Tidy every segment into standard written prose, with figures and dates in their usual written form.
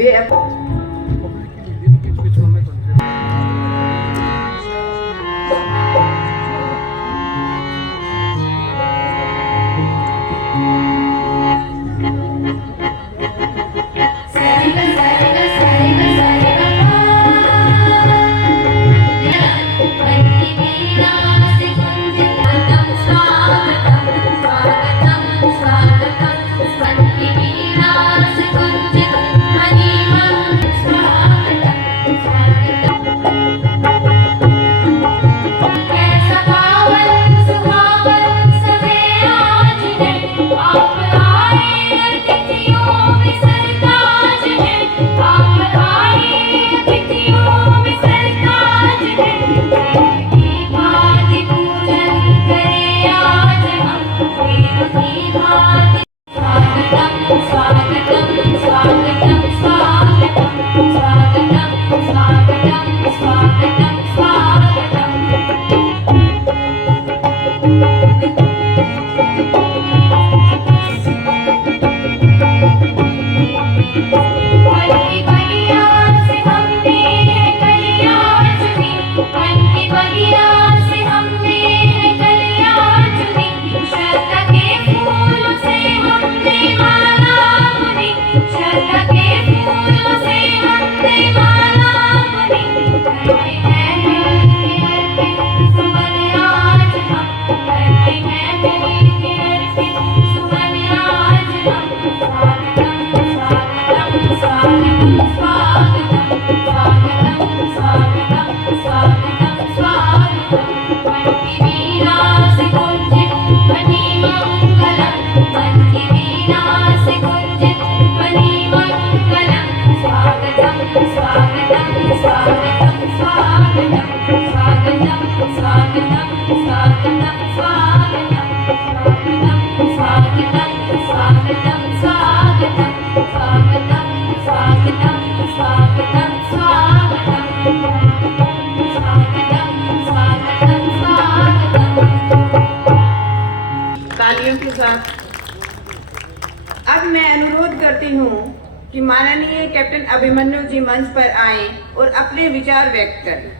वे तालियों के साथ अब मैं अनुरोध करती हूँ कि माननीय कैप्टन अभिमन्यु जी मंच पर आए और अपने विचार व्यक्त करें।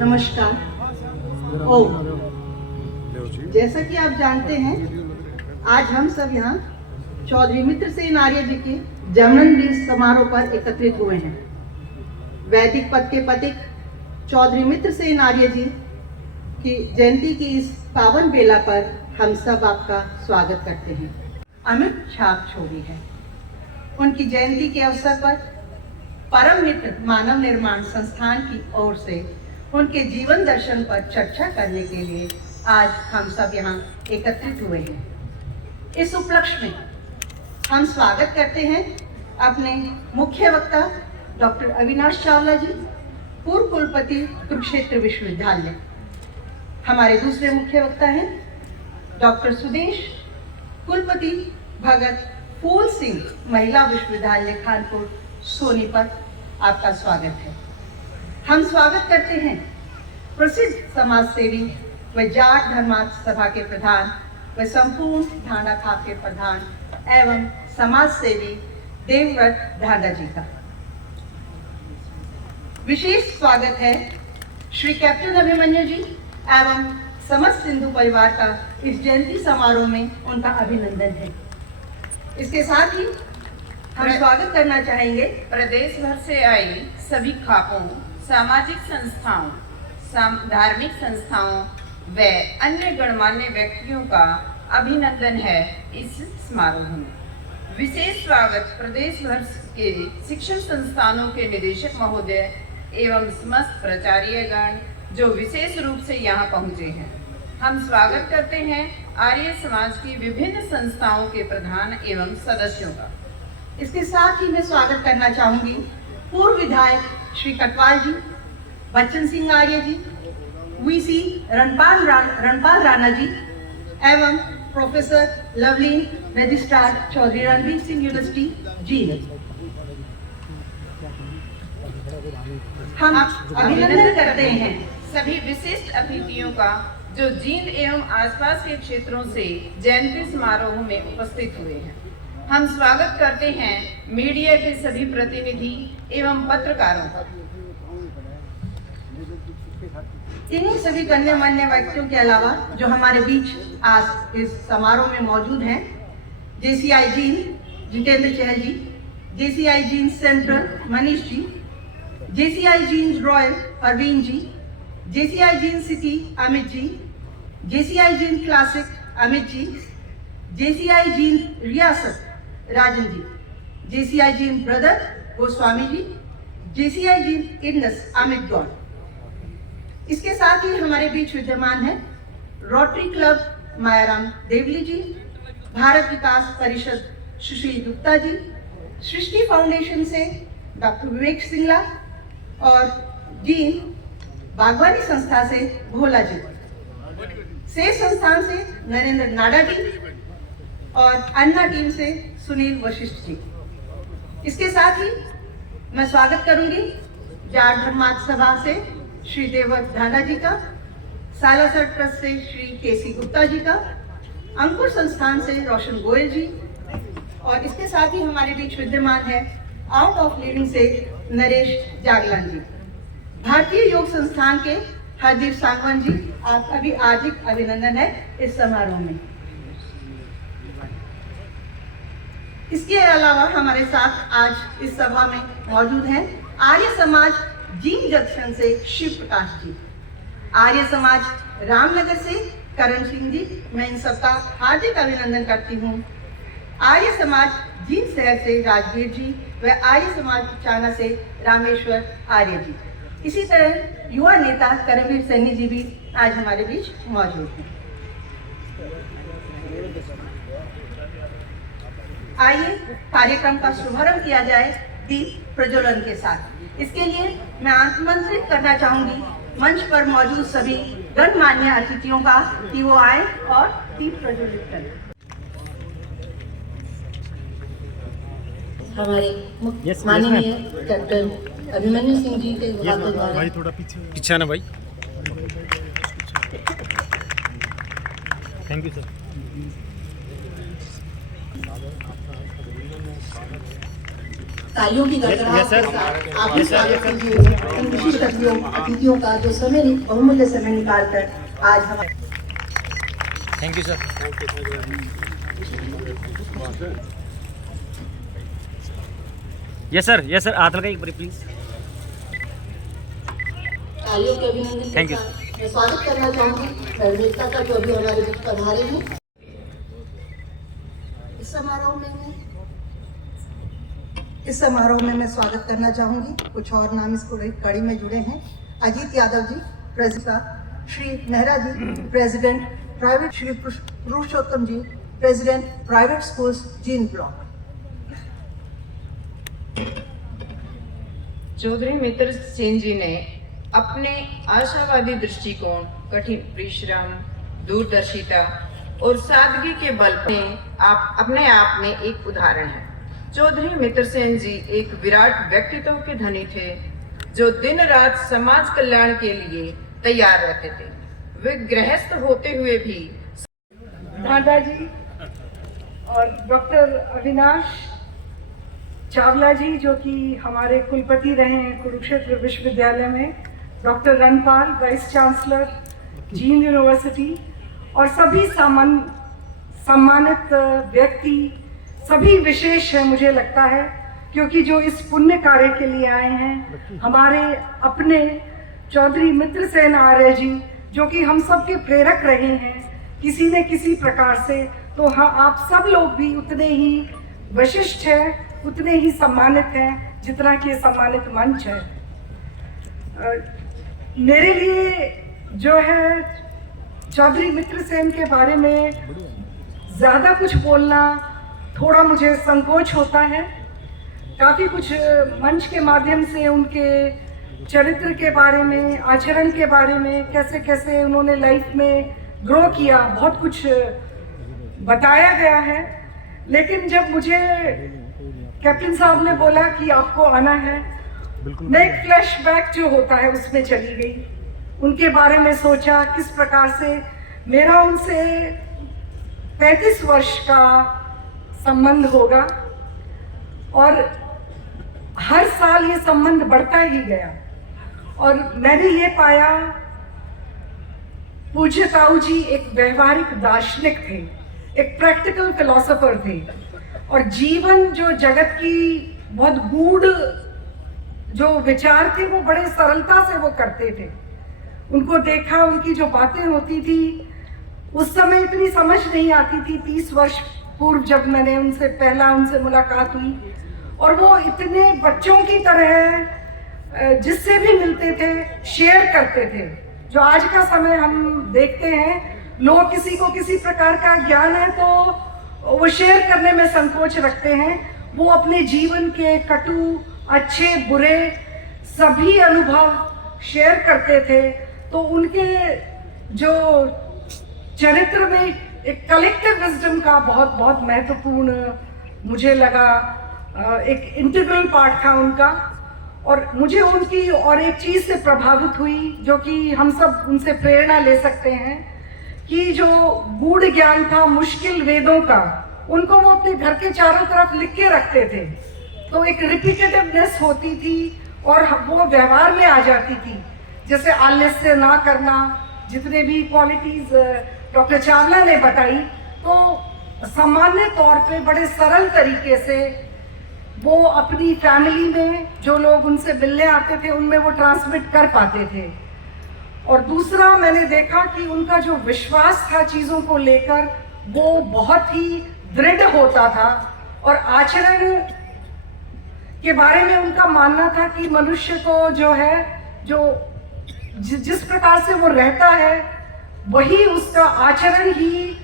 नमस्कार। जैसा कि आप जानते हैं, आज हम सब यहाँ चौधरी मित्र सेन आर्य जी के जन्मदिन समारोह पर एकत्रित हुए हैं। वैदिक पद के पथिक चौधरी मित्र सेन आर्य जी की जयंती की इस पावन बेला पर हम सब आपका स्वागत करते हैं। अमिट छाप छोड़ी है। उनकी जयंती के अवसर पर परम मित्र मानव निर्माण संस्थान की ओर से उनके जीवन दर्शन पर चर्चा करने के लिए आज हम सब यहाँ एकत्रित हुए हैं। इस उपलक्ष्य में हम स्वागत करते हैं अपने मुख्य वक्ता डॉक्टर अविनाश चावला जी, पूर्व कुलपति कुरुक्षेत्र विश्वविद्यालय। हमारे दूसरे मुख्य वक्ता हैं डॉक्टर सुदेश, कुलपति भगत फूल सिंह महिला विश्वविद्यालय कानपुर सोनीपत। आपका स्वागत है। हम स्वागत करते हैं प्रसिद्ध समाज सेवी व जाट धर्मार्थ सभा के प्रधान व संपूर्ण ढांडा खाप के प्रधान एवं समाज सेवी देवव्रत ढांडा जी का। विशेष स्वागत है श्री कैप्टन अभिमन्यु जी एवं समस्त सिंधु परिवार का इस जयंती समारोह में उनका अभिनंदन है। इसके साथ ही हम स्वागत करना चाहेंगे प्रदेश भर से आई सभी खापों, सामाजिक संस्थाओं, धार्मिक संस्थाओं व अन्य गणमान्य व्यक्तियों का अभिनंदन है इस समारोह में। विशेष स्वागत प्रदेश भर के शिक्षण संस्थानों के निदेशक महोदय एवं समस्त प्राचार्यगण जो विशेष रूप से यहाँ पहुँचे हैं। हम स्वागत करते हैं आर्य समाज की विभिन्न संस्थाओं के प्रधान एवं सदस्यों का। इसके साथ ही मैं स्वागत करना चाहूंगी पूर्व विधायक श्री कटवाल जी, बच्चन सिंह आर्य जी, वीसी रणपाल राणा जी एवं professor Lovleen registrar Chaudhary Ranbir Singh university ji. हम अभिनंदन करते हैं सभी विशिष्ट अतिथियों का जो जींद एवं आसपास के क्षेत्रों से जयंती समारोह में उपस्थित हुए हैं। हम स्वागत करते हैं मीडिया के सभी प्रतिनिधि एवं पत्रकारों का। इन्हीं सभी गण्यमान्य व्यक्तियों के अलावा जो हमारे बीच आज इस समारोह में मौजूद हैं, जेसीआई जींद जितेंद्र चहल जी, JCI Jind central Manish ji, JCI Jind royal Arvind ji, JCI Jind city Amit ji, JCI Jind classic Amit ji, JCI Jind रियासत Rajan ji, JCI Jind brother Goswami ji, JCI Jind Indus Amit गौर। इसके साथ ही हमारे बीच विद्यमान है रोटरी क्लब मायाराम देवली जी, भारत विकास परिषद सुशील गुप्ता जी, सृष्टि फाउंडेशन से डॉक्टर विवेक सिंगला और जीन बागवानी संस्था से भोला जी, से संस्थान से नरेंद्र नाडा जी और अन्ना टीम से सुनील वशिष्ठ जी। इसके साथ ही मैं स्वागत करूंगी जाट धर्मार्थ सभा से श्री देवक ढांडा जी का, सालासर ट्रस्ट से श्री केसी गुप्ता जी का, अंकुर संस्थान से रोशन गोयल जी और इसके साथ ही हमारे बीच विद्यमान है आर्ट ऑफ लिविंग से नरेश जागलान जी। भारतीय योग संस्थान के हरदीप सांगवान जी, आपका भी हार्दिक अभिनंदन है इस समारोह में। इसके अलावा हमारे साथ आज इस सभा में मौजूद हैं आर्य समाज जींद जंक्शन से शिव प्रकाश जी, आर्य समाज रामनगर से करण सिंह जी, मैं इन सबका हार्दिक अभिनंदन करती हूँ। आर्य समाज जींद शहर से राजवीर जी व आर्य समाज चाना से रामेश्वर आर्य जी। इसी तरह युवा नेता करमवीर सैनी जी भी आज हमारे बीच मौजूद हैं। आइए कार्यक्रम का शुभारंभ किया जाए दीप प्रज्वलन के साथ। इसके लिए मैं आमंत्रित करना चाहूंगी मंच पर मौजूद सभी गणमान्य अतिथियों का कि वो आए और दीप प्रज्वलित करें। हमारे माननीय कैप्टन अभिमन्यु सिंह जी के हाथों द्वारा भाई थोड़ा पीछे आना भाई। Thank you sir. तालियों की गड़गड़ाहट के साथ आपके स्वागत के लिए इन विशिष्ट अतिथियों का जो समय बहुमूल्य समय निकालकर आज हमारे। Thank you sir. Yes sir आतल का एक बार प्लीज। तालियों के अभिनंदन Thank के you. साथ मैं स्वागत करना चाहूंगी धर्मेशता का जो अभी हमारे बीच पधारे हैं। इस समारोह में मैं स्वागत करना चाहूंगी कुछ और नाम इस कड़ी में जुड़े हैं। Ajit Yadav ji president, Shri Nehra ji president private, Shri Purushottam ji president private schools Jind block. Chaudhary Mitra Sen ji ने अपने आशावादी दृष्टिकोण, कठिन परिश्रम, दूरदर्शिता और सादगी के बल पर अपने आप में एक उदाहरण है। चौधरी मित्र सेन जी एक विराट व्यक्तित्व के धनी थे जो दिन रात समाज कल्याण के लिए तैयार रहते थे। वे गृहस्थ होते हुए भी ढांडा जी और डॉक्टर अविनाश चावला जी जो कि हमारे कुलपति रहे हैं कुरुक्षेत्र विश्वविद्यालय में, doctor Ranpal vice chancellor Jind university और सभी सम्मानित व्यक्ति, सभी विशेष है मुझे लगता है, क्योंकि जो इस पुण्य कार्य के लिए आए हैं हमारे अपने चौधरी मित्रसेन आर्य जी, जो कि हम सब के प्रेरक रहे हैं किसी न किसी प्रकार से, तो हाँ आप सब लोग भी उतने ही विशिष्ट हैं, उतने ही सम्मानित हैं जितना कि ये सम्मानित मंच है। मेरे लिए जो है चौधरी मित्रसेन के बारे में ज़्यादा कुछ बोलना थोड़ा मुझे संकोच होता है। काफ़ी कुछ मंच के माध्यम से उनके चरित्र के बारे में, आचरण के बारे में, कैसे कैसे उन्होंने लाइफ में ग्रो किया, बहुत कुछ बताया गया है। लेकिन जब मुझे कैप्टन साहब ने बोला कि आपको आना है, मैं एक फ्लैशबैक जो होता है उसमें चली गई, उनके बारे में सोचा किस प्रकार से मेरा उनसे 35 वर्ष का संबंध होगा और हर साल ये संबंध बढ़ता ही गया। और मैंने ये पाया पूज्य ताऊ जी एक व्यवहारिक दार्शनिक थे, एक प्रैक्टिकल फिलोसोफर थे, और जीवन जो जगत की बहुत गूढ़ जो विचार थे वो बड़े सरलता से वो करते थे। उनको देखा, उनकी जो बातें होती थी उस समय इतनी समझ नहीं आती थी। 30 वर्ष पूर्व जब मैंने उनसे मुलाकात हुई, और वो इतने बच्चों की तरह जिससे भी मिलते थे शेयर करते थे। जो आज का समय हम देखते हैं, लोग किसी को किसी प्रकार का ज्ञान है तो वो शेयर करने में संकोच रखते हैं, वो अपने जीवन के कटु, अच्छे बुरे सभी अनुभव शेयर करते थे। तो उनके जो चरित्र में एक कलेक्टिव विजडम का बहुत बहुत महत्वपूर्ण मुझे लगा, एक इंटीग्रल पार्ट था उनका। और मुझे उनकी और एक चीज़ से प्रभावित हुई जो कि हम सब उनसे प्रेरणा ले सकते हैं, कि जो गूढ़ ज्ञान था मुश्किल वेदों का, उनको वो अपने घर के चारों तरफ लिख के रखते थे। तो एक रिपीटेटिवनेस होती थी और वो व्यवहार में आ जाती थी, जैसे आलस्य ना करना, जितने भी क्वालिटीज़ डॉक्टर चावला ने बताई, तो सामान्य तौर पे बड़े सरल तरीके से वो अपनी फैमिली में जो लोग उनसे मिलने आते थे उनमें वो ट्रांसमिट कर पाते थे। और दूसरा मैंने देखा कि उनका जो विश्वास था चीज़ों को लेकर वो बहुत ही दृढ़ होता था, और आचरण के बारे में उनका मानना था कि मनुष्य को जो है, जो जिस प्रकार से वो रहता है वही उसका आचरण ही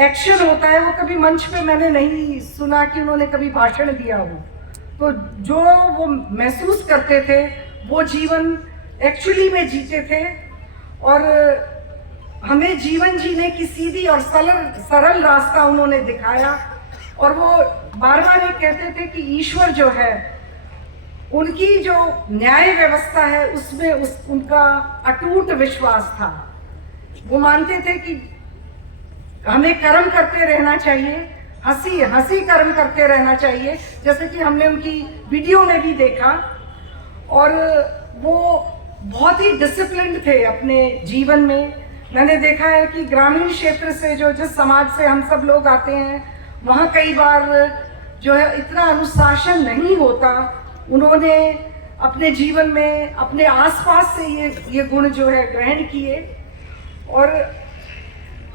एक्शन होता है। वो कभी मंच पे मैंने नहीं सुना कि उन्होंने कभी भाषण दिया हो, तो जो वो महसूस करते थे वो जीवन एक्चुअली में जीते थे। और हमें जीवन जीने की सीधी और सरल रास्ता उन्होंने दिखाया। और वो बार बार ये कहते थे कि ईश्वर जो है, उनकी जो न्याय व्यवस्था है उसमें उनका अटूट विश्वास था। वो मानते थे कि हमें कर्म करते रहना चाहिए, हंसी हंसी कर्म करते रहना चाहिए, जैसे कि हमने उनकी वीडियो में भी देखा। और वो बहुत ही डिसिप्लिन्ड थे अपने जीवन में। मैंने देखा है कि ग्रामीण क्षेत्र से जिस समाज से हम सब लोग आते हैं, वहाँ कई बार जो है इतना अनुशासन नहीं होता। उन्होंने अपने जीवन में अपने आसपास से ये गुण जो है ग्रहण किए। और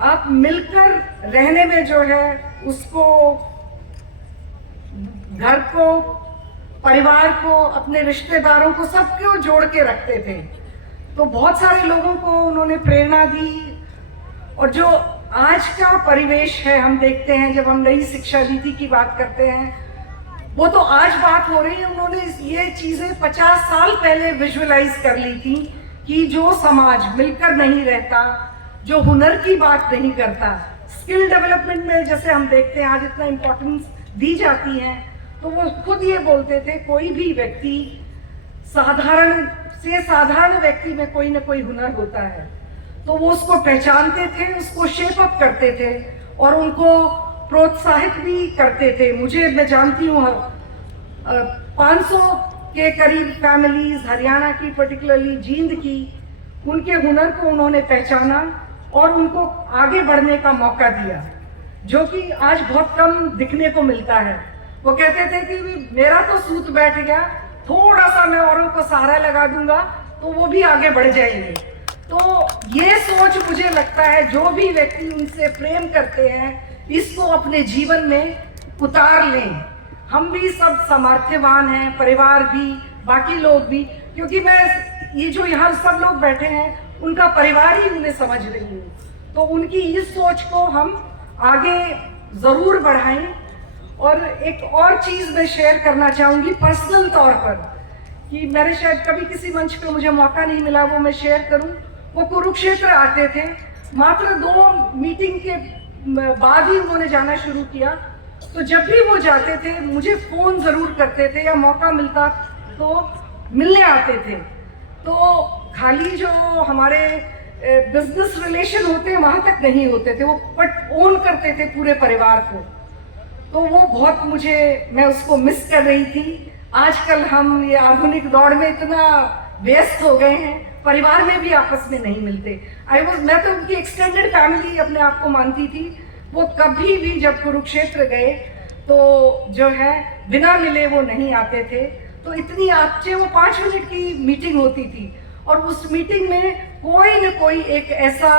आप मिलकर रहने में जो है उसको, घर को, परिवार को, अपने रिश्तेदारों को, सबको जोड़ के रखते थे। तो बहुत सारे लोगों को उन्होंने प्रेरणा दी। और जो आज का परिवेश है, हम देखते हैं जब हम नई शिक्षा नीति की बात करते हैं, वो तो आज बात हो रही है। उन्होंने ये चीज़ें 50 साल पहले विजुअलाइज कर ली थी कि जो समाज मिलकर नहीं रहता, जो हुनर की बात नहीं करता, स्किल डेवलपमेंट में जैसे हम देखते हैं आज इतना इम्पोर्टेंस दी जाती है, तो वो खुद ये बोलते थे कोई भी व्यक्ति, साधारण से साधारण व्यक्ति में कोई ना कोई हुनर होता है। तो वो उसको पहचानते थे, उसको शेप अप करते थे और उनको प्रोत्साहित भी करते थे। मैं जानती हूँ 500 के करीब फैमिलीज हरियाणा की, पर्टिकुलरली जींद की, उनके हुनर को उन्होंने पहचाना और उनको आगे बढ़ने का मौका दिया। जो कि आज बहुत कम दिखने को मिलता है। वो कहते थे कि मेरा तो सूत बैठ गया, थोड़ा सा मैं औरों को सहारा लगा दूंगा तो वो भी आगे बढ़ जाएंगे। तो ये सोच मुझे लगता है जो भी व्यक्ति उनसे प्रेम करते हैं इसको अपने जीवन में उतार लें। हम भी सब सामर्थ्यवान हैं, परिवार भी, बाकी लोग भी, क्योंकि मैं ये जो यहाँ सब लोग बैठे हैं उनका परिवार ही उन्हें समझ रही हूँ। तो उनकी इस सोच को हम आगे ज़रूर बढ़ाएं। और एक और चीज़ मैं शेयर करना चाहूँगी पर्सनल तौर पर, कि मेरे शायद कभी किसी मंच पे मुझे मौका नहीं मिला वो मैं शेयर करूँ। वो कुरुक्षेत्र आते थे, मात्र 2 मीटिंग के बाद ही उन्होंने जाना शुरू किया। तो जब भी वो जाते थे मुझे फ़ोन ज़रूर करते थे या मौका मिलता तो मिलने आते थे। तो खाली जो हमारे बिजनेस रिलेशन होते हैं वहाँ तक नहीं होते थे, वो बट ओन करते थे पूरे परिवार को। तो वो बहुत मैं उसको मिस कर रही थी। आजकल हम ये आधुनिक दौड़ में इतना व्यस्त हो गए हैं, परिवार में भी आपस में नहीं मिलते। मैं तो उनकी एक्सटेंडेड फैमिली अपने आप को मानती थी। वो कभी भी जब कुरुक्षेत्र गए तो जो है बिना मिले वो नहीं आते थे। तो इतनी अच्छे वो 5 मिनट की मीटिंग होती थी और उस मीटिंग में कोई न कोई एक ऐसा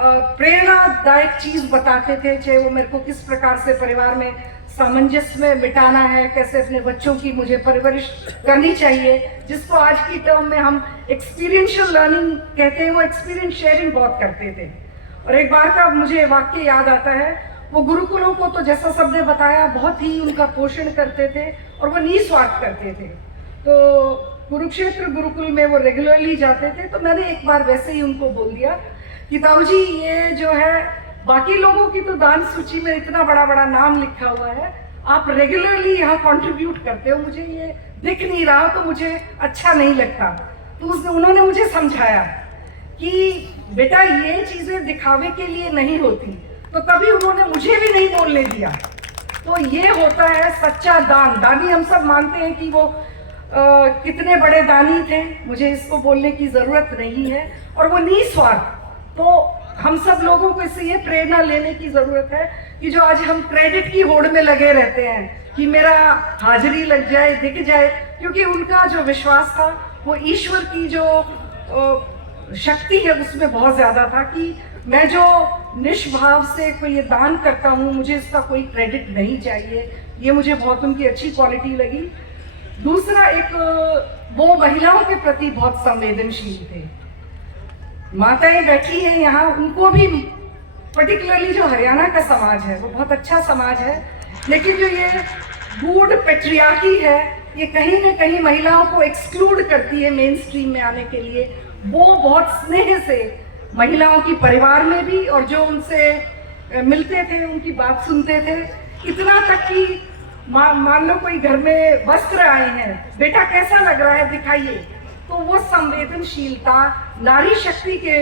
प्रेरणादायक चीज बताते थे, चाहे वो मेरे को किस प्रकार से परिवार में सामंजस्य में बिठाना है, कैसे अपने बच्चों की मुझे परवरिश करनी चाहिए, जिसको आज की टर्म में हम एक्सपीरियंशियल लर्निंग कहते हैं। वो एक्सपीरियंस शेयरिंग बहुत करते थे। और एक बार का मुझे वाक्य याद आता है, वो गुरुकुलों को तो जैसा सबने बताया बहुत ही उनका पोषण करते थे और वो निस्वार्थ करते थे। तो कुरुक्षेत्र गुरुकुल में वो रेगुलरली जाते थे। तो मैंने एक बार वैसे ही उनको बोल दिया कि ताऊ जी ये जो है बाकी लोगों की तो दान सूची में इतना बड़ा बड़ा नाम लिखा हुआ है, आप रेगुलरली यहाँ कंट्रीब्यूट करते हो, मुझे ये दिख नहीं रहा तो मुझे अच्छा नहीं लगता। तो उन्होंने मुझे समझाया कि बेटा ये चीज़ें दिखावे के लिए नहीं होती। तो कभी उन्होंने मुझे भी नहीं बोलने दिया। तो ये होता है सच्चा दान। दानी हम सब मानते हैं कि वो कितने बड़े दानी थे, मुझे इसको बोलने की ज़रूरत नहीं है। और वो निस्वार्थ। तो हम सब लोगों को इससे ये प्रेरणा लेने की ज़रूरत है कि जो आज हम क्रेडिट की होड़ में लगे रहते हैं कि मेरा हाजिरी लग जाए, दिख जाए, क्योंकि उनका जो विश्वास था वो ईश्वर की जो शक्ति है उसमें बहुत ज़्यादा था कि मैं जो निष्भाव से कोई ये दान करता हूँ मुझे इसका कोई क्रेडिट नहीं चाहिए। ये मुझे बहुत उनकी अच्छी क्वालिटी लगी। दूसरा, एक वो महिलाओं के प्रति बहुत संवेदनशील थे। माताएं बैठी हैं यहाँ, उनको भी पर्टिकुलरली जो हरियाणा का समाज है वो बहुत अच्छा समाज है, लेकिन जो ये गूढ़ पेट्रियार्की है ये कहीं ना कहीं महिलाओं को एक्सक्लूड करती है मेन स्ट्रीम में आने के लिए। वो बहुत स्नेह से महिलाओं की परिवार में भी और जो उनसे मिलते थे उनकी बात सुनते थे। इतना तक कि मान लो कोई घर में वस्त्र आए हैं, बेटा कैसा लग रहा है दिखाइए, तो वो संवेदनशीलता नारी शक्ति के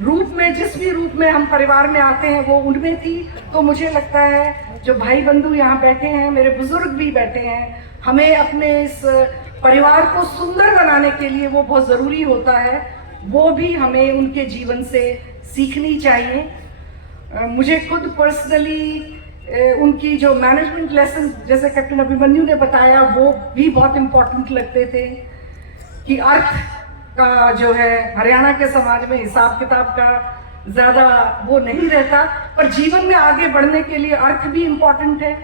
रूप में, जिस भी रूप में हम परिवार में आते हैं वो उनमें थी। तो मुझे लगता है जो भाई बंधु यहाँ बैठे हैं, मेरे बुजुर्ग भी बैठे हैं, हमें अपने इस परिवार को सुंदर बनाने के लिए वो बहुत ज़रूरी होता है, वो भी हमें उनके जीवन से सीखनी चाहिए। मुझे खुद पर्सनली उनकी जो मैनेजमेंट लेसन जैसे कैप्टन अभिमन्यु ने बताया वो भी बहुत इम्पोर्टेंट लगते थे कि अर्थ का जो है हरियाणा के समाज में हिसाब किताब का ज़्यादा वो नहीं रहता, पर जीवन में आगे बढ़ने के लिए अर्थ भी इम्पोर्टेंट है।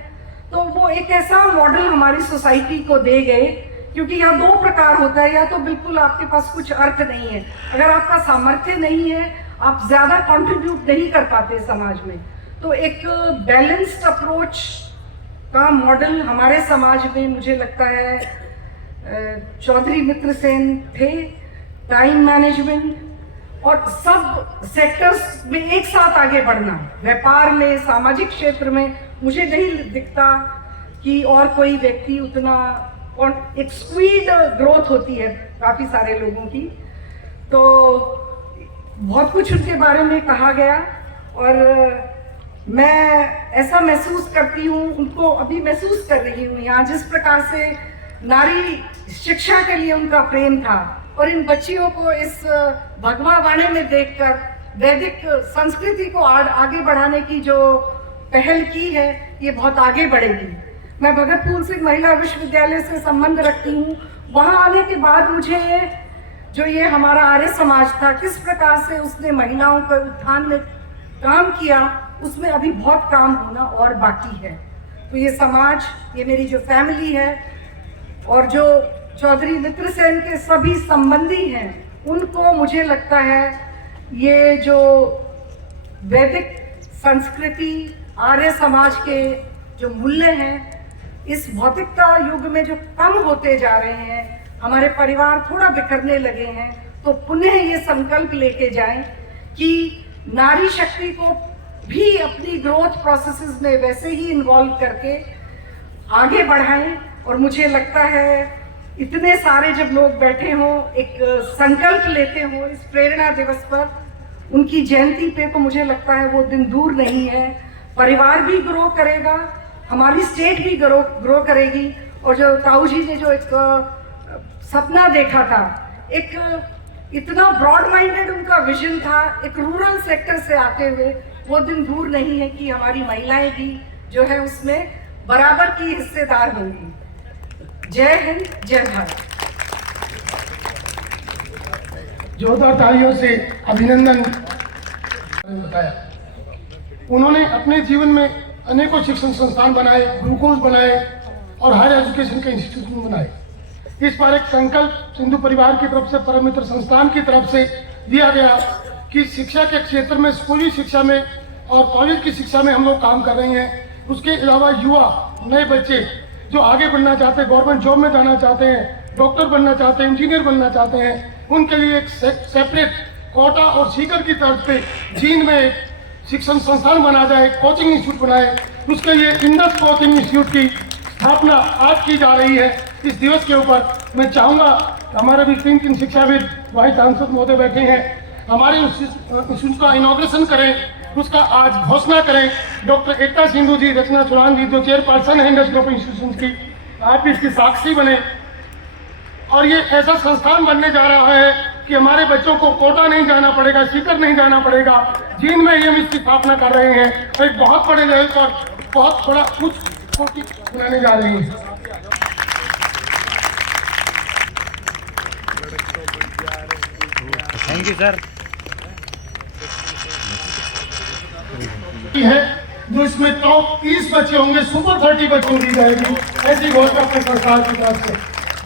तो वो एक ऐसा मॉडल हमारी सोसाइटी को दे गए, क्योंकि यहाँ 2 प्रकार होता है, या तो बिल्कुल आपके पास कुछ अर्थ नहीं है, अगर आपका सामर्थ्य नहीं है आप ज़्यादा कंट्रीब्यूट नहीं कर पाते समाज में। तो एक बैलेंस्ड अप्रोच का मॉडल हमारे समाज में मुझे लगता है चौधरी मित्र सेन थे। टाइम मैनेजमेंट और सब सेक्टर्स में एक साथ आगे बढ़ना, व्यापार में, सामाजिक क्षेत्र में, मुझे नहीं दिखता कि और कोई व्यक्ति उतना, और एक स्पीड ग्रोथ होती है काफ़ी सारे लोगों की। तो बहुत कुछ उनके बारे में कहा गया और मैं ऐसा महसूस करती हूँ, उनको अभी महसूस कर रही हूँ यहाँ, जिस प्रकार से नारी शिक्षा के लिए उनका प्रेम था और इन बच्चियों को इस भगवा वाणी में देखकर वैदिक संस्कृति को आगे बढ़ाने की जो पहल की है ये बहुत आगे बढ़ेगी। मैं भगत फूल सिंह महिला विश्वविद्यालय से संबंध रखती हूँ। वहाँ आने के बाद मुझे जो ये हमारा आर्य समाज था, किस प्रकार से उसने महिलाओं के उत्थान में काम किया, उसमें अभी बहुत काम होना और बाकी है। तो ये समाज, ये मेरी जो फैमिली है और जो चौधरी मित्र सेन के सभी संबंधी हैं, उनको मुझे लगता है ये जो वैदिक संस्कृति, आर्य समाज के जो मूल्य हैं, इस भौतिकता युग में जो कम होते जा रहे हैं, हमारे परिवार थोड़ा बिखरने लगे हैं, तो पुनः ये संकल्प लेके जाएं कि नारी शक्ति को भी अपनी ग्रोथ प्रोसेसेस में वैसे ही इन्वॉल्व करके आगे बढ़ाएं। और मुझे लगता है इतने सारे जब लोग बैठे हों, एक संकल्प लेते हों इस प्रेरणा दिवस पर, उनकी जयंती पे, तो मुझे लगता है वो दिन दूर नहीं है। परिवार भी ग्रो करेगा, हमारी स्टेट भी ग्रो करेगी। और जो ताऊ जी ने जो एक सपना देखा था, एक इतना ब्रॉड माइंडेड उनका विजन था, एक रूरल सेक्टर से आते हुए, वो दिन दूर नहीं है कि हमारी महिलाएं भी जो है उसमें बराबर की हिस्सेदार होंगी। जय हिंद, जय भारत। जोरदार तालियों से अभिनंदन। बताया उन्होंने अपने जीवन में अनेकों शिक्षण संस्थान बनाए, गुरुकुल बनाए और हायर एजुकेशन के इंस्टीट्यूशन बनाए। इस बार एक संकल्प सिंधु परिवार की तरफ से, परम मित्र संस्थान की तरफ से दिया गया कि शिक्षा के क्षेत्र में, स्कूली शिक्षा में और कॉलेज की शिक्षा में हम लोग काम कर रहे हैं। उसके अलावा युवा, नए बच्चे जो आगे बढ़ना चाहते हैं, गवर्नमेंट जॉब में जाना चाहते हैं, डॉक्टर बनना चाहते हैं, इंजीनियर बनना चाहते हैं, उनके लिए एक सेपरेट कोटा और सीकर की तर्ज पे जींद में शिक्षण संस्थान बना जाए, कोचिंग इंस्टीट्यूट बनाए। उसके लिए इंडस कोचिंग इंस्टीट्यूट की स्थापना आज की जा रही है। इस दिवस के ऊपर मैं चाहूँगा, हमारे भी तीन शिक्षाविद वाइस चांसलर महोदय बैठे हैं, हमारे इंस्टीट्यूट का इनॉग्रेशन करें, उसका आज घोषणा करें। डॉक्टर एकता सिंधु जी, रचना चौहान जी जो चेयरपर्सन है इंडस ग्रुप इंस्टीट्यूशन की, आप इसकी साक्षी बने। और ये ऐसा संस्थान बनने जा रहा है कि हमारे बच्चों को कोटा नहीं जाना पड़ेगा, सीकर नहीं जाना पड़ेगा, जींद में हम इसकी स्थापना कर रहे हैं और एक बहुत बड़े लेवल पर बहुत बड़ा उच्च कोटि बनाने जा रहे हैं। Thank you sir. है जो इसमें टॉप 30 बच्चे होंगे, सुपर 30 बच्चों दी जाएगी, ऐसी घोषणा अपने सरकार की तरफ से।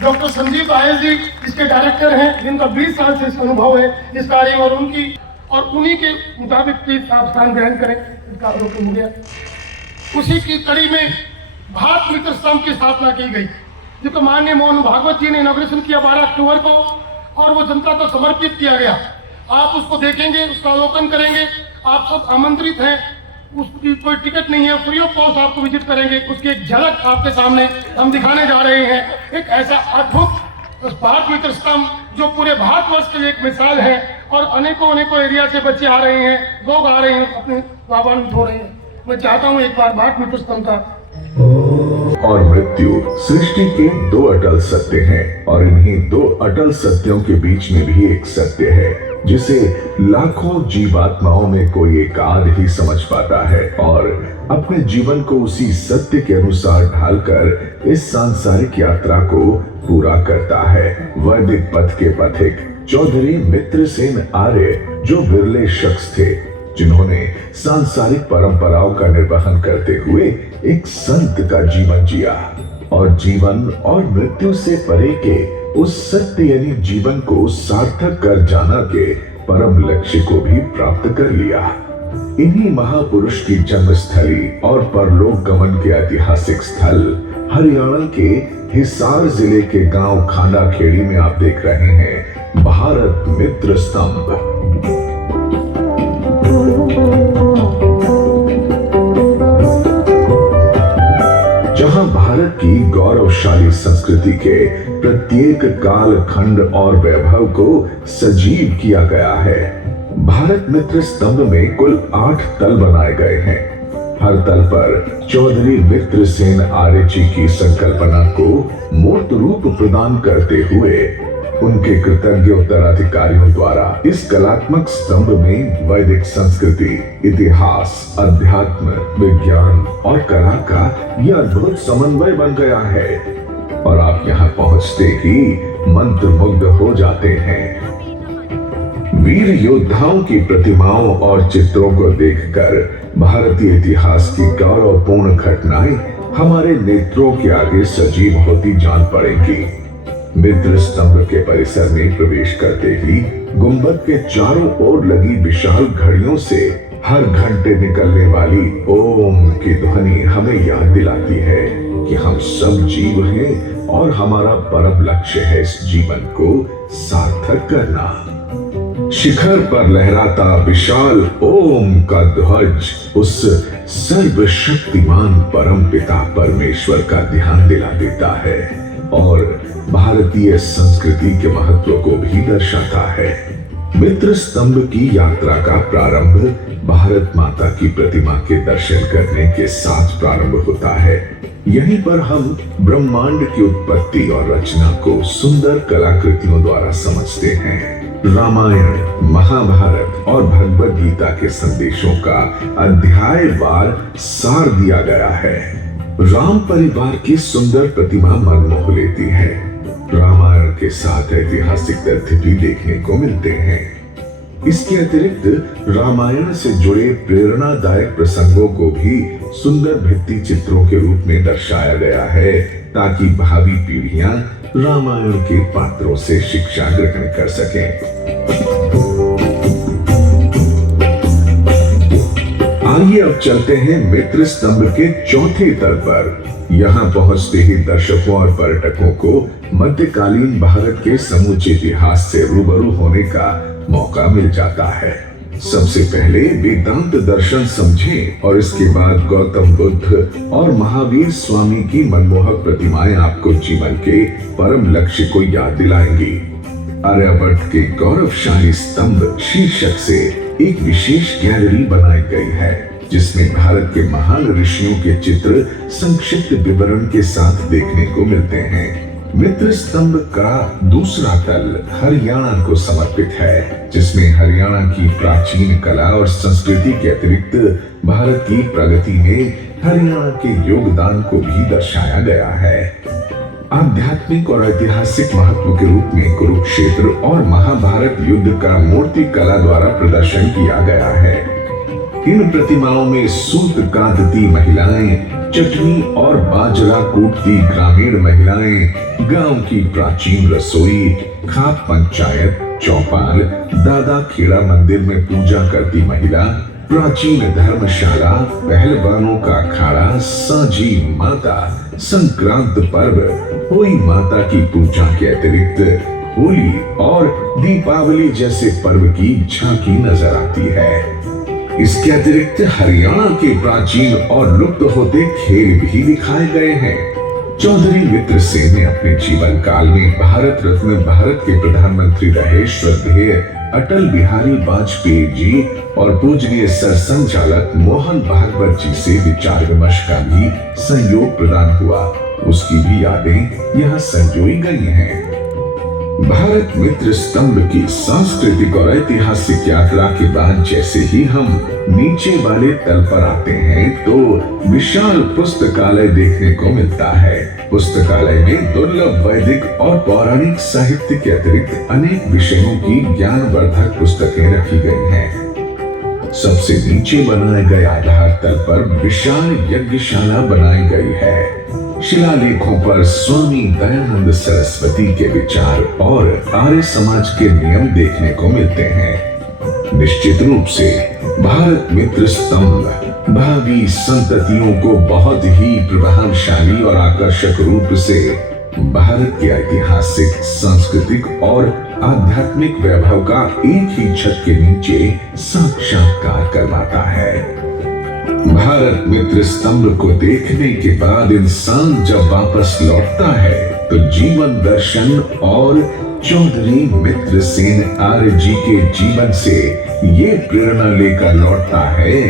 डॉक्टर संजीव पायल जी इसके डायरेक्टर हैं, जिनका 20 साल से इसका अनुभव है इस कार्य और उन्हीं के मुताबिक प्लीज आप स्थान ग्रहण करें। इसका रोक हो गया। उसी की कड़ी में भारत मित्र स्तंभ की स्थापना की गई, जिसको माननीय मोहन भागवत जी ने इनॉग्रेशन किया 12 अक्टूबर को, और वो जनता को समर्पित किया गया। आप उसको देखेंगे, उसका अवलोकन करेंगे, आप सब आमंत्रित हैं। उसकी कोई टिकट नहीं है, फ्री ऑफ कॉस्ट आपको विजिट करेंगे। उसकी एक झलक आपके सामने हम दिखाने जा रहे हैं। एक ऐसा अद्भुत भारत मित्र स्तंभ जो पूरे भारतवर्ष के लिए एक मिसाल है, और अनेकों एरिया से बच्चे आ रहे हैं, लोग आ रहे हैं, अपने लाभान्वित हो रहे हैं। मैं चाहता हूँ एक बार भारत मित्र स्तंभ का। और मृत्यु सृष्टि के 2 अटल सत्य हैं, और इन्हीं 2 अटल सत्यों के बीच में भी एक सत्य है जिसे लाखों जीवात्माओं में कोई एक आध ही समझ पाता है और अपने जीवन को उसी सत्य के अनुसार ढालकर इस सांसारिक यात्रा को पूरा करता है। वैदिक पथ के पथिक चौधरी मित्र सेन आर्य जो विरले शख्स थे, जिन्होंने सांसारिक परंपराओं का निर्वहन करते हुए एक संत का जीवन जिया और जीवन और मृत्यु से परे के उस सत्य यानी जीवन को सार्थक कर जाना के परम लक्ष्य को भी प्राप्त कर लिया। इन्हीं महापुरुष की जन्मस्थली और परलोक गमन के ऐतिहासिक स्थल हरियाणा के हिसार जिले के गांव खांडा खेड़ी में आप देख रहे हैं भारत मित्र स्तंभ। जहां भारत की गौरवशाली संस्कृति के प्रत्येक काल खंड और वैभव को सजीव किया गया है। भारत मित्र स्तंभ में कुल 8 तल बनाए गए हैं। हर तल पर चौधरी मित्र सेन आर्य जी की संकल्पना को मूर्त रूप प्रदान करते हुए उनके कृतज्ञ उत्तराधिकारियों द्वारा इस कलात्मक स्तंभ में वैदिक संस्कृति, इतिहास, अध्यात्म, विज्ञान और कला का यह अद्भुत समन्वय बन गया है और आप यहाँ पहुँचते ही मंत्रमुग्ध हो जाते हैं। वीर योद्धाओं की प्रतिमाओं और चित्रों को देखकर भारतीय इतिहास की गौरवपूर्ण घटनाएं हमारे नेत्रों के आगे सजीव होती जान पड़ेंगी। मित्र स्तंभ के परिसर में प्रवेश करते ही गुंबद के चारों ओर लगी विशाल घड़ियों से हर घंटे निकलने वाली ओम की ध्वनि हमें याद दिलाती है कि हम सब जीव हैं और हमारा परम लक्ष्य है इस जीवन को सार्थक करना। शिखर पर लहराता विशाल ओम का ध्वज उस सर्वशक्तिमान परम पिता परमेश्वर का ध्यान दिला देता है और भारतीय संस्कृति के महत्व को भी दर्शाता है। मित्र स्तंभ की यात्रा का प्रारंभ भारत माता की प्रतिमा के दर्शन करने के साथ प्रारंभ होता है। यहीं पर हम ब्रह्मांड की उत्पत्ति और रचना को सुंदर कलाकृतियों द्वारा समझते हैं। रामायण, महाभारत और भगवद गीता के संदेशों का अध्यायवार सार दिया गया है। राम परिवार की सुंदर प्रतिमा मनमोह लेती है। रामायण के साथ ऐतिहासिक तथ्य भी देखने को मिलते हैं। इसके अतिरिक्त रामायण से जुड़े प्रेरणादायक प्रसंगों को भी सुंदर भित्ति चित्रों के रूप में दर्शाया गया है ताकि भावी पीढ़ियां रामायण के पात्रों से शिक्षा ग्रहण कर सकें। आइए अब चलते हैं मित्र स्तंभ के चौथे तल पर। यहाँ पहुंचते ही दर्शकों और पर्यटकों को मध्यकालीन भारत के समूचे इतिहास से रूबरू होने का मौका मिल जाता है। सबसे पहले वेदांत दर्शन समझें और इसके बाद गौतम बुद्ध और महावीर स्वामी की मनमोहक प्रतिमाएं आपको जीवन के परम लक्ष्य को याद दिलाएंगी। आर्यभट्ट के गौरवशाली स्तंभ शीर्षक से एक विशेष गैलरी बनाई गई है जिसमें भारत के महान ऋषियों के चित्र संक्षिप्त विवरण के साथ देखने को मिलते हैं। मित्र स्तंभ का दूसरा तल हरियाणा को समर्पित है जिसमें हरियाणा की प्राचीन कला और संस्कृति के अतिरिक्त भारत की प्रगति में हरियाणा के योगदान को भी दर्शाया गया है। आध्यात्मिक और ऐतिहासिक महत्व के रूप में कुरुक्षेत्र और महाभारत युद्ध का मूर्ति कला द्वारा प्रदर्शन किया गया है। इन प्रतिमाओं में सूत कातती महिलाएं, चटनी और बाजरा कूटती ग्रामीण महिलाएं, गांव की प्राचीन रसोई, खाप पंचायत, चौपाल, दादा खेड़ा मंदिर में पूजा करती महिला, प्राचीन धर्मशाला, पहलवानों का अखाड़ा, साझी माता, संक्रांत पर्व, होली माता की पूजा के अतिरिक्त होली और दीपावली जैसे पर्व की झांकी नजर आती है। इसके अतिरिक्त हरियाणा के प्राचीन और लुप्त होते खेल भी दिखाए गए हैं। चौधरी मित्र सेन ने अपने जीवन काल में भारत रत्न भारत के प्रधानमंत्री रहे श्रद्धेय अटल बिहारी वाजपेयी जी और पूजनीय सर संचालक मोहन भागवत जी से विचार विमर्श का भी सहयोग प्रदान हुआ। उसकी भी यादें यहाँ संजोई गई हैं। भारत मित्र स्तंभ की सांस्कृतिक और ऐतिहासिक यात्रा के बाद जैसे ही हम नीचे वाले तल पर आते हैं तो विशाल पुस्तकालय देखने को मिलता है। पुस्तकालय में दुर्लभ वैदिक और पौराणिक साहित्य के अतिरिक्त अनेक विषयों की ज्ञानवर्धक पुस्तकें रखी गई हैं। सबसे नीचे बनाए गए आधार तल पर विशाल यज्ञशाला बनाई गई है। शिलालेखों पर स्वामी दयानंद सरस्वती के विचार और आर्य समाज के नियम देखने को मिलते हैं। निश्चित रूप से भारत मित्र स्तंभ भावी संततियों को बहुत ही प्रभावशाली और आकर्षक रूप से भारत के ऐतिहासिक, सांस्कृतिक और आध्यात्मिक वैभव का एक ही छत के नीचे साक्षात्कार करवाता है। भारत मित्र स्तंभ को देखने के बाद इंसान जब वापस लौटता है तो जीवन दर्शन और चौधरी मित्र सेन आर्य जी के जीवन से ये प्रेरणा लेकर लौटता है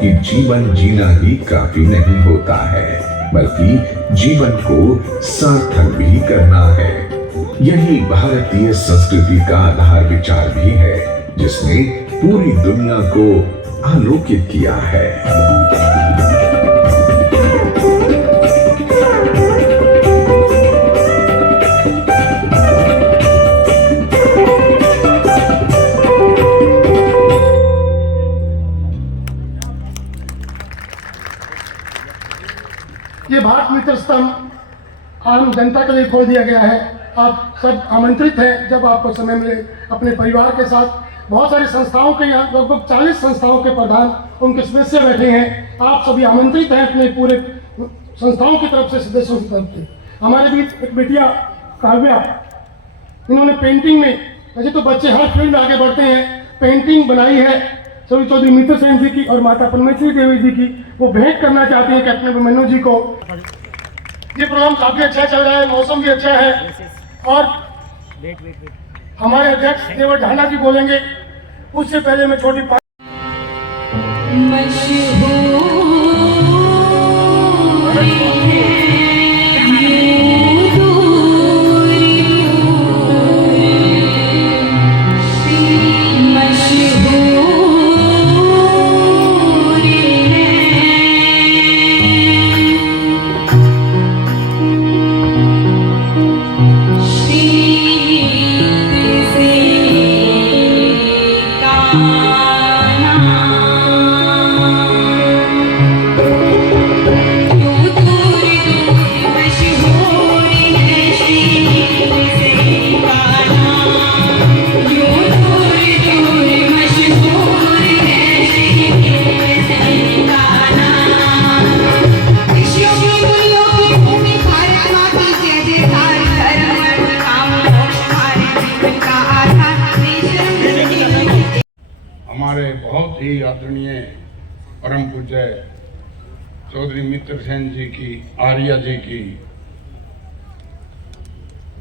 कि जीवन जीना ही काफी नहीं होता है बल्कि जीवन को सार्थक भी करना है। यही भारतीय संस्कृति का आधार विचार भी है, जिसने पूरी दुनिया को आलोकित किया है। ये भारत मित्र स्तंभ आम जनता के लिए खोल दिया गया है। आप सब आमंत्रित हैं, जब आपको समय मिले अपने परिवार के साथ। बहुत सारी संस्थाओं के यहाँ लगभग 40 संस्थाओं के प्रधान, उनके सदस्य बैठे हैं। आप सभी आमंत्रित हैं अपने पूरे संस्थाओं की तरफ से, सदस्यों की तरफ से। हमारे भी एक बेटिया काव्या, इन्होंने पेंटिंग में, वैसे तो बच्चे हर फील्ड में आगे बढ़ते हैं, पेंटिंग बनाई है सभी चौधरी मित्र सेन जी की और माता परमेश्वरी देवी जी की। वो भेंट करना चाहते हैं कैप्टन अभिमन्यु जी को। ये प्रोग्राम काफी अच्छा चल रहा है, मौसम भी अच्छा है। और हमारे अध्यक्ष देवर ढांडा जी बोलेंगे, उससे पहले मैं छोटी हमारे बहुत ही आदरणीय परम पूज्य चौधरी मित्र सेन जी की, आर्या जी की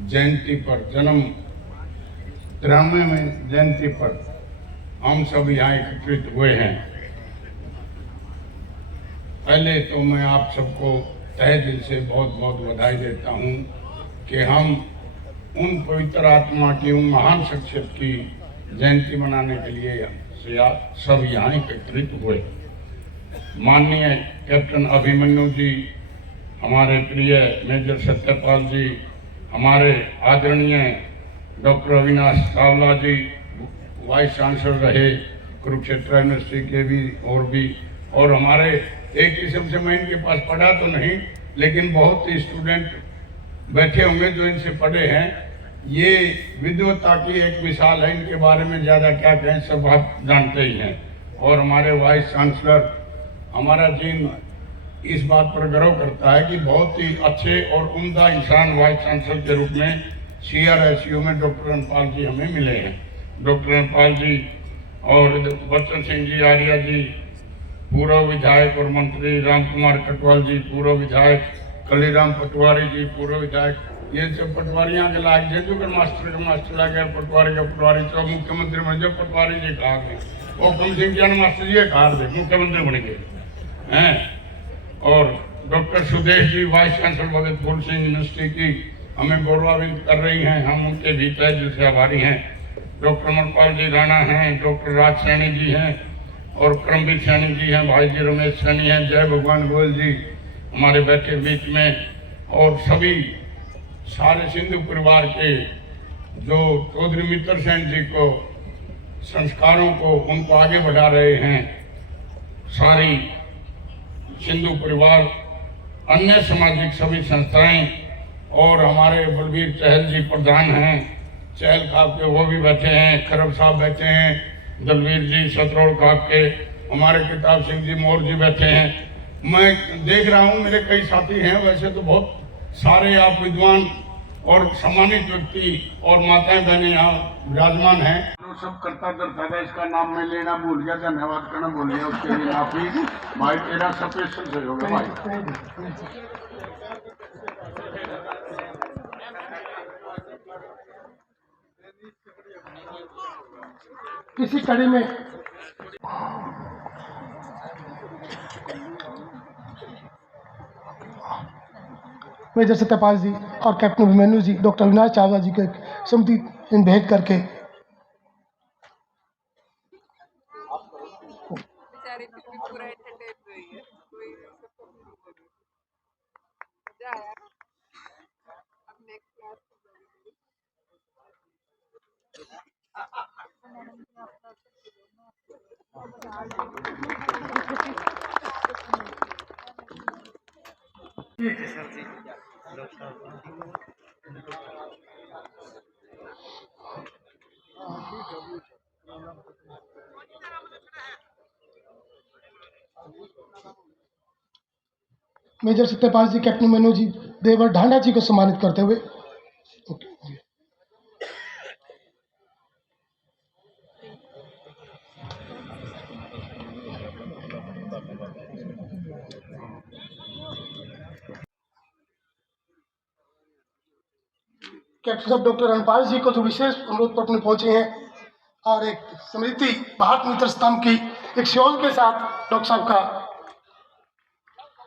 जयंती पर, जन्म 93वें जयंती पर हम सब यहाँ एकत्रित हुए हैं। पहले तो मैं आप सबको तहे दिल से बहुत बहुत बधाई देता हूँ कि हम उन पवित्र आत्मा की, उन महान शख्सियत की जयंती मनाने के लिए सब यहाँ एकत्रित हुए। माननीय कैप्टन अभिमन्यु जी, हमारे प्रिय मेजर सत्यपाल जी, हमारे आदरणीय डॉक्टर अविनाश चावला जी, वाइस चांसलर रहे कुरुक्षेत्र यूनिवर्सिटी के भी, और हमारे एक किस्म से मैं इनके पास पढ़ा तो नहीं, लेकिन बहुत ही स्टूडेंट बैठे होंगे जो इनसे पढ़े हैं। ये विद्वता की एक मिसाल है, इनके बारे में ज़्यादा क्या कहें, सब आप जानते ही हैं। और हमारे वाइस चांसलर, हमारा जीन इस बात पर गर्व करता है कि बहुत ही अच्छे और उम्दा इंसान वाइस चांसलर के रूप में CRSU में डॉक्टर अनपाल जी हमें मिले हैं। डॉक्टर अनपाल जी और बच्चन सिंह जी आर्या जी, पूर्व विधायक और मंत्री राम कुमार कटवाल जी, पूर्व विधायक कलीराम पटवारी जी, पूर्व विधायक, ये सब पटवारियाँ के लायक जो मास्टर आ गया, पटवारी का पटवारी, तो मुख्यमंत्री बन जो पटवारी जी कहा गए, और कम सिंह ज्ञान मास्टर जी कहा दे मुख्यमंत्री बन गए हैं। और doctor Sudesh ji, vice chancellor भगत फूल सिंह यूनिवर्सिटी की, हमें गौरवान्वित कर रही हैं, हम उनके भी तहे दिल से आभारी हैं। डॉक्टर अमरपाल जी राणा हैं, डॉक्टर राज सैनी जी हैं, और करमवीर सैनी जी हैं, भाई जी रमेश सैनी हैं, जय भगवान गोयल जी हमारे बैठे बीच में, और सभी सारे सिंधु परिवार के जो चौधरी मित्र सेन जी को संस्कारों को उनको आगे बढ़ा रहे हैं, सारी सिंधु परिवार, अन्य सामाजिक सभी संस्थाएं, और हमारे बलबीर चहल जी प्रधान हैं चहल खाप के, वो भी बैठे हैं, खरब साहब बैठे हैं, दलवीर जी सतरोड़ खाप के, हमारे किताब सिंह जी मोर जी बैठे हैं। मैं देख रहा हूँ मेरे कई साथी हैं, वैसे तो बहुत सारे आप विद्वान और सम्मानित व्यक्ति और माताएं बहनें यहाँ विराजमान हैं। तो सब करता था, इसका नाम मैं लेना भूल गया, धन्यवाद करना भूल गया, उसके लिए माफी भाई, तेरा स्पेशल सहयोग है भाई। किसी कड़ी में मेजर सत्यपाल जी और कैप्टन अभिमन्यु जी, डॉक्टर अविनाश चावला जी को एक समिति भेज करके मेजर सत्यपाल जी, कैप्टन अभिमन्यु जी, देवर ढांडा जी को सम्मानित करते हुए कैप्टन साहब डॉक्टर रणपाल जी को जो विशेष अनुरोध पर अपने पहुंचे हैं और एक स्मृति भारत मित्र स्तंभ की एक शॉल के साथ डॉक्टर साहब का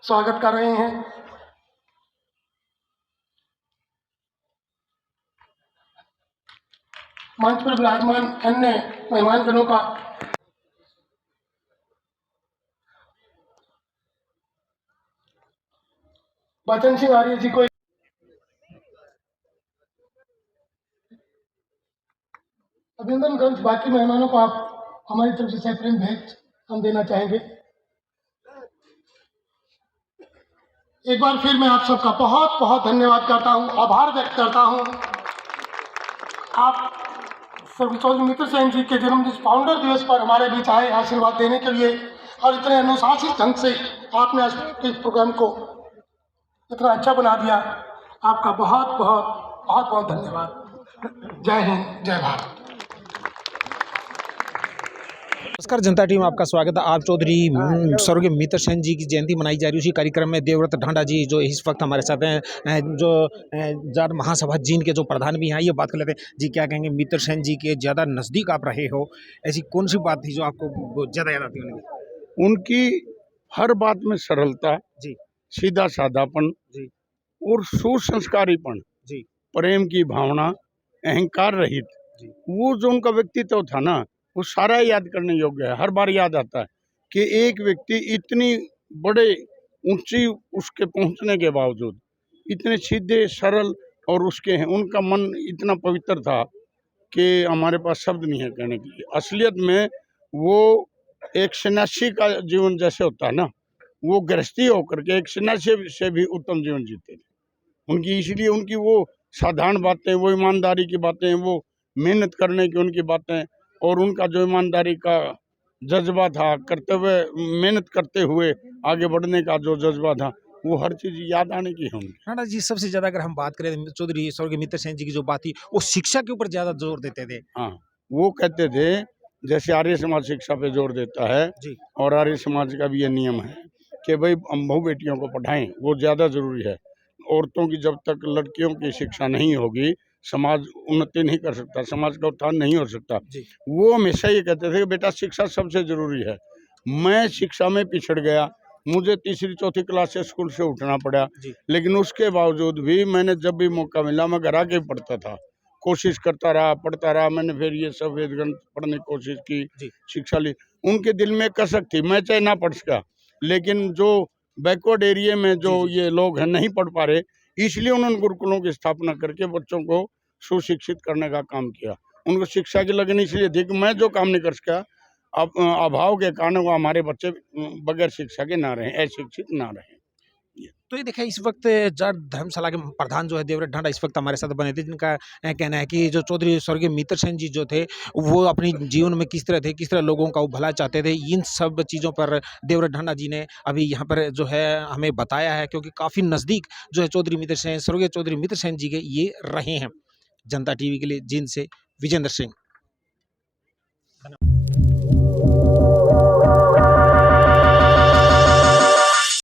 स्वागत कर रहे हैं। मंच पर विराजमान अन्य मेहमानगणों का बचन सिंह आर्य जी को अभिनंदन ग्रंथ, बाकी मेहमानों को आप हमारी तरफ से सप्रेम भेंट हम देना चाहेंगे। एक बार फिर मैं आप सबका बहुत बहुत धन्यवाद करता हूं, आभार व्यक्त करता हूं। आप सभी चौधरी मित्र सेन जी के जन्मदिन फाउंडर दिवस पर हमारे बीच आए आशीर्वाद देने के लिए और इतने अनुशासित ढंग से आपने आज इस प्रोग्राम को इतना अच्छा बना दिया। आपका बहुत बहुत बहुत बहुत धन्यवाद। जय हिंद, जय भारत। नमस्कार जनता टीम, आपका स्वागत है। आप चौधरी स्वर्गीय मित्र सेन जी की जयंती मनाई जा रही है। उसी कार्यक्रम में देवव्रत ढांडा जी जो इस वक्त हमारे साथ हैं, जो जाट महासभा जीन के जो प्रधान भी हैं, ये बात कर लेते हैं जी। क्या कहेंगे, मित्र सेन जी के ज़्यादा नज़दीक आप रहे हो, ऐसी कौन सी बात थी जो आपको ज़्यादा याद आती है? उनकी हर बात में सरलता जी, सीधा साधापन जी, और सुसंस्कारीपन जी, प्रेम की भावना, अहंकार रहित, वो जो उनका व्यक्तित्व था ना, वो सारा याद करने योग्य है। हर बार याद आता है कि एक व्यक्ति इतनी बड़े ऊंची उसके पहुंचने के बावजूद इतने सीधे सरल और उसके हैं, उनका मन इतना पवित्र था कि हमारे पास शब्द नहीं है कहने के लिए। असलियत में वो एक सन्यासी का जीवन जैसे होता है ना, वो गृहस्थी होकर के एक सन्यासी से भी उत्तम जीवन जीते थे। उनकी इसलिए उनकी वो साधारण बातें, वो ईमानदारी की बातें, वो मेहनत करने की उनकी बातें, और उनका जो ईमानदारी का जज्बा था, करते हुए मेहनत करते हुए आगे बढ़ने का जो जज्बा था, वो हर चीज़ याद आने की है उनकी। ढांडा जी, सबसे ज़्यादा अगर हम बात करें चौधरी स्वर्गीय मित्र सेन जी की जो बात थी, वो शिक्षा के ऊपर ज़्यादा जोर देते थे। हाँ, वो कहते थे जैसे आर्य समाज शिक्षा पे जोर देता है जी, और आर्य समाज का भी ये नियम है कि भाई हम बहू बेटियों को पढ़ाएं, वो ज़्यादा ज़रूरी है। औरतों की जब तक लड़कियों की शिक्षा नहीं होगी, समाज उन्नति नहीं कर सकता, समाज का उत्थान नहीं हो सकता। जी, वो हमेशा ये कहते थे कि बेटा शिक्षा सबसे ज़रूरी है। मैं शिक्षा में पिछड़ गया, मुझे तीसरी चौथी क्लास से स्कूल से उठना पड़ा, जी, लेकिन उसके बावजूद भी मैंने जब भी मौका मिला मैं घर आके पढ़ता था, कोशिश करता रहा, पढ़ता रहा। मैंने फिर ये सब वेद ग्रंथ पढ़ने की कोशिश की, जी, शिक्षा ली। उनके दिल में कसक थी, मैं चाहे ना पढ़ सका, लेकिन जो बैकवर्ड एरिया में जो ये लोग हैं नहीं पढ़ पा रहे, इसलिए उन्होंने गुरुकुलों की स्थापना करके बच्चों को सुशिक्षित करने का काम किया। उनको शिक्षा की लगन इसलिए थी कि मैं जो काम नहीं कर सका, अभाव के कारण वो हमारे बच्चे बगैर शिक्षा के ना रहें, अशिक्षित ना रहें। तो ये देखिए, इस वक्त जाट धर्मशाला के प्रधान जो है देवव्रत ढांडा इस वक्त हमारे साथ बने थे, जिनका कहना है कि जो चौधरी स्वर्गीय मित्र सेन जी जो थे, वो अपनी जीवन में किस तरह थे, किस तरह लोगों का वो भला चाहते थे, इन सब चीज़ों पर देवव्रत ढांडा जी ने अभी यहाँ पर जो है हमें बताया है, क्योंकि काफ़ी नज़दीक जो है चौधरी मित्र सेन, स्वर्गीय चौधरी मित्र सेन जी के ये रहे हैं। जनता टीवी के लिए जींद से विजेंद्र सिंह।